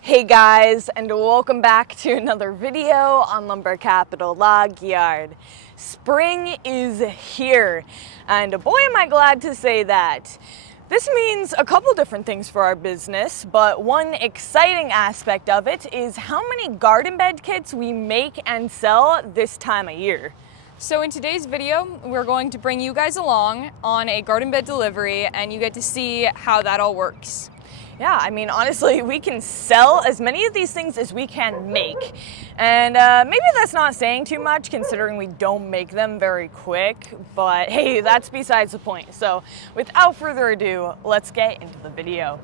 Hey guys, and welcome back to another video on Lumber Capital Log Yard. Spring is here, and boy am I glad to say that. This means a couple different things for our business, but one exciting aspect of it is how many garden bed kits we make and sell this time of year. So in today's video, we're going to bring you guys along on a garden bed delivery, and you get to see how that all works. Yeah, I mean, honestly, we can sell as many of these things as we can make. And maybe that's not saying too much considering we don't make them very quick, but hey, that's besides the point. So without further ado, let's get into the video.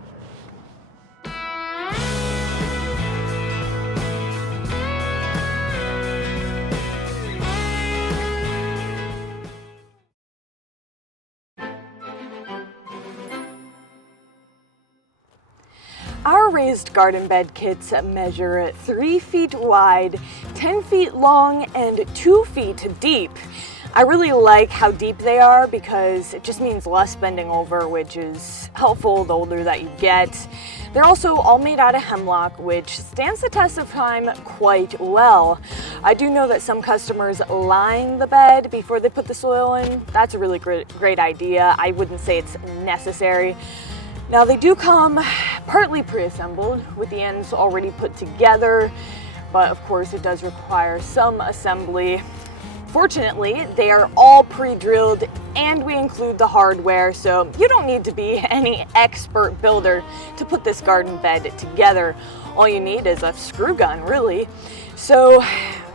Our raised garden bed kits measure 3 feet wide, 10 feet long, and 2 feet deep. I really like how deep they are because it just means less bending over, which is helpful the older that you get. They're also all made out of hemlock, which stands the test of time quite well. I do know that some customers line the bed before they put the soil in. That's a really great idea. I wouldn't say it's necessary. Now they do come partly pre-assembled with the ends already put together, but of course it does require some assembly. Fortunately, they are all pre-drilled and we include the hardware, so you don't need to be any expert builder to put this garden bed together. All you need is a screw gun, really. So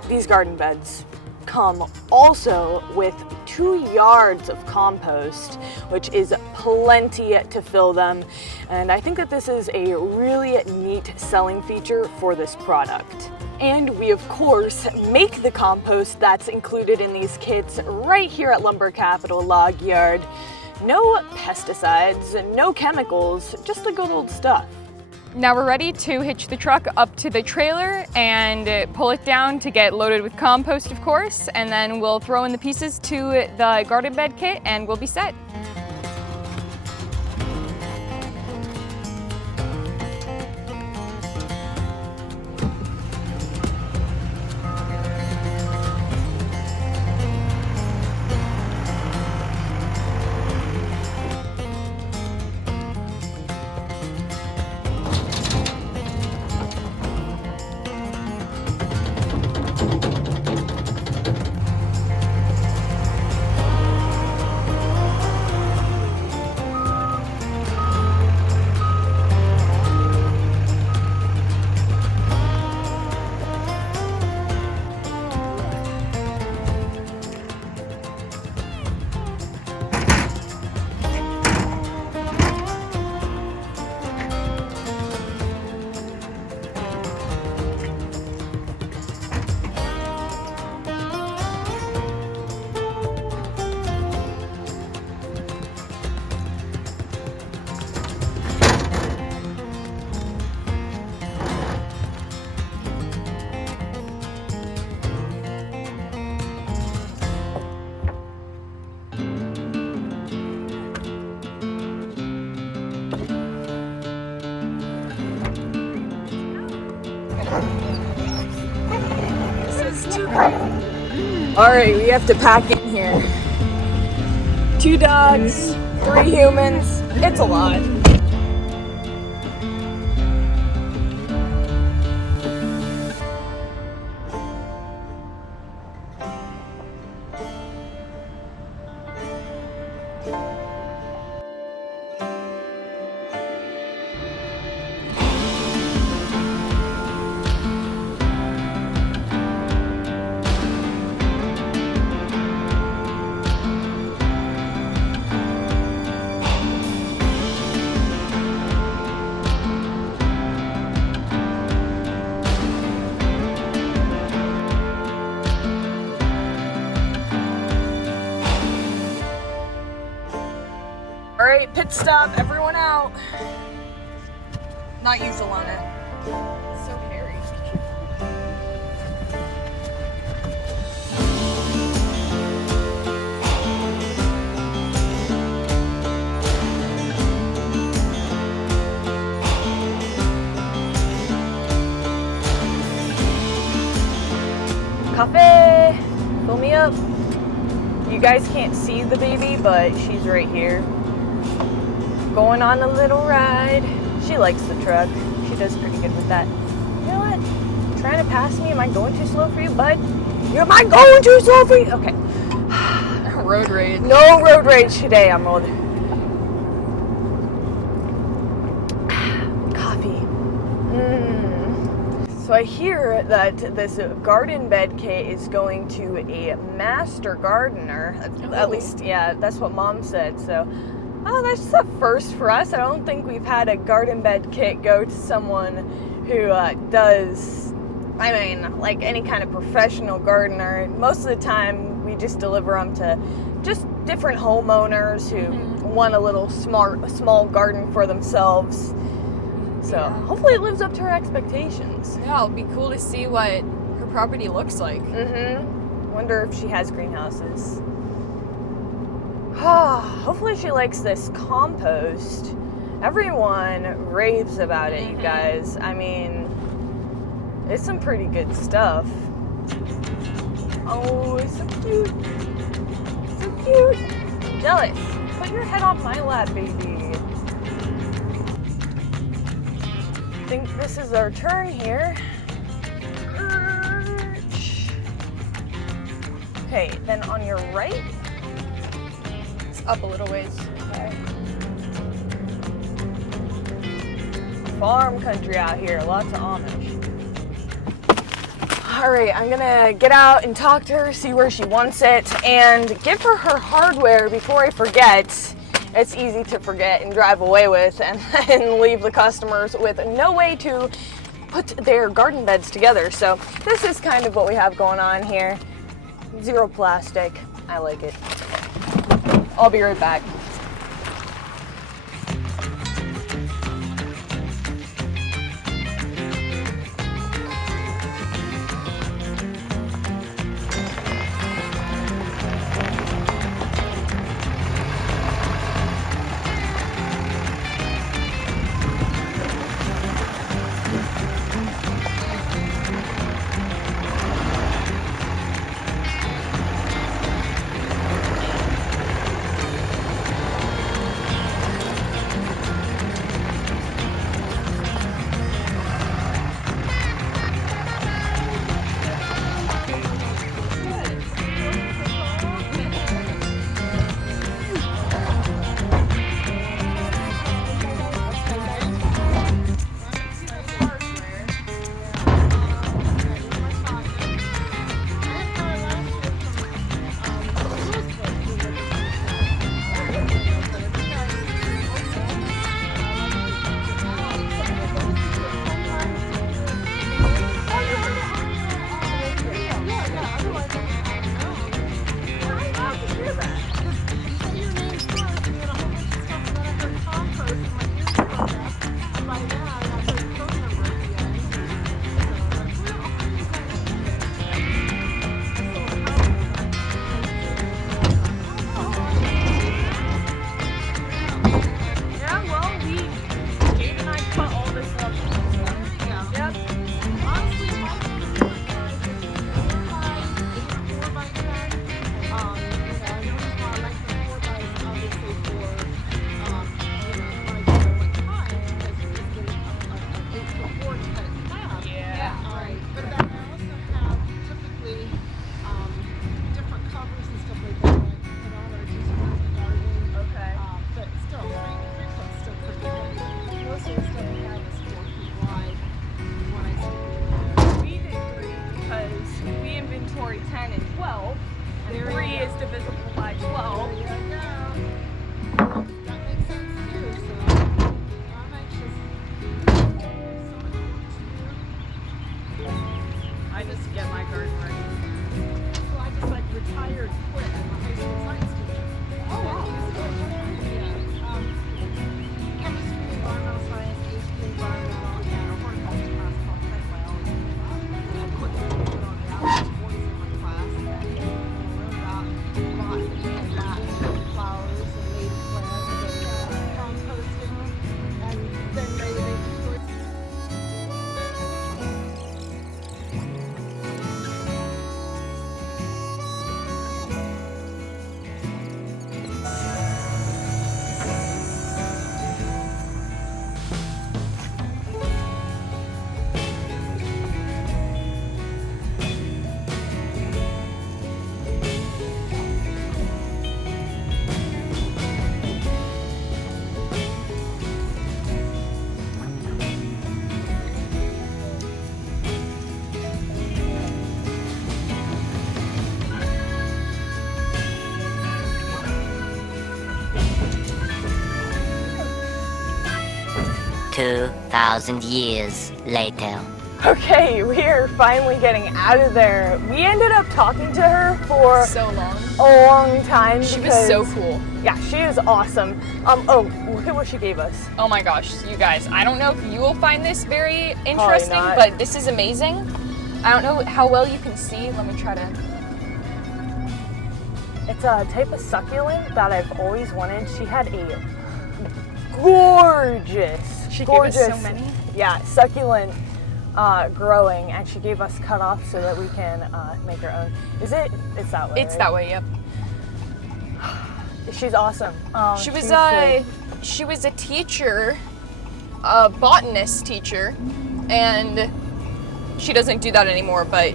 these garden beds come also with 2 yards of compost, which is plenty to fill them. And I think that this is a really neat selling feature for this product. And we of course make the compost that's included in these kits right here at Lumber Capital Log Yard. No pesticides, no chemicals, just the good old stuff. Now we're ready to hitch the truck up to the trailer and pull it down to get loaded with compost, of course, and then we'll throw in the pieces to the garden bed kit and we'll be set. Alright, we have to pack in here. 2 dogs, 3 humans, it's a lot. Alright, pit stop, everyone out. Not usual on it. So hairy. Coffee, fill me up. You guys can't see the baby, but she's right here. Going on a little ride. She likes the truck. She does pretty good with that. You know what? Trying to pass me? Am I going too slow for you, bud? Am I going too slow for you? Okay. Road rage. No road rage today, I'm old. Coffee. So I hear that this garden bed kit is going to a master gardener. At least, yeah, that's what Mom said. So, that's a first for us. I don't think we've had a garden bed kit go to someone who does, I mean, like any kind of professional gardener. Most of the time, we just deliver them to just different homeowners who want a little small garden for themselves. So hopefully it lives up to her expectations. Yeah, it'll be cool to see what her property looks like. Wonder if she has greenhouses. Hopefully she likes this compost. Everyone raves about it, you guys. I mean, it's some pretty good stuff. Oh, it's so cute. So cute. Jealous. Put your head on my lap, baby. I think this is our turn here. Okay, then on your right, It's up a little ways. okay. Farm country out here, lots of Amish. All right, I'm gonna get out and talk to her, see where she wants it, and give her her hardware before I forget. It's easy to forget and drive away with and then leave the customers with no way to put their garden beds together. So this is kind of what we have going on here. Zero plastic. I like it. I'll be right back. 2,000 years later. Okay, we are finally getting out of there. We ended up talking to her for So long. a long time. She was because- so cool. Yeah, she is awesome. Oh, look at what she gave us. Oh my gosh, you guys, I don't know if you will find this very interesting, not. but this is amazing. I don't know how well you can see. Let me try to. It's a type of succulent that I've always wanted. She had a gorgeous, She gorgeous, gave us so many. yeah, succulent growing, and she gave us cut off so that we can make our own. Is it? It's that way. It's right? that way, yep. She's awesome. She was great. she was a teacher, a botanist teacher, and she doesn't do that anymore, but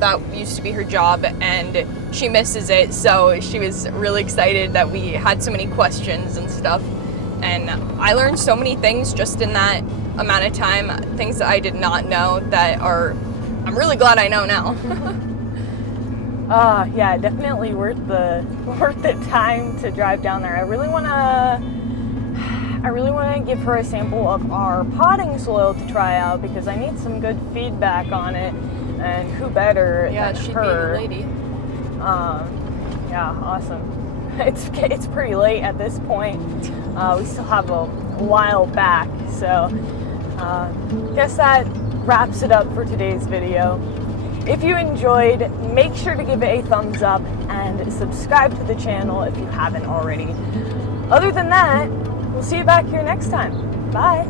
that used to be her job and she misses it, so she was really excited that we had so many questions and stuff. And I learned so many things just in that amount of time, things that I did not know that I'm really glad I know now. Yeah, definitely worth the time to drive down there. I really wanna give her a sample of our potting soil to try out because I need some good feedback on it, and who better Yeah, than she'd her? be a lady. Yeah, awesome. It's pretty late at this point. We still have a while back, so guess that wraps it up for today's video. If you enjoyed, make sure to give it a thumbs up and subscribe to the channel if you haven't already. Other than that, we'll see you back here next time. Bye.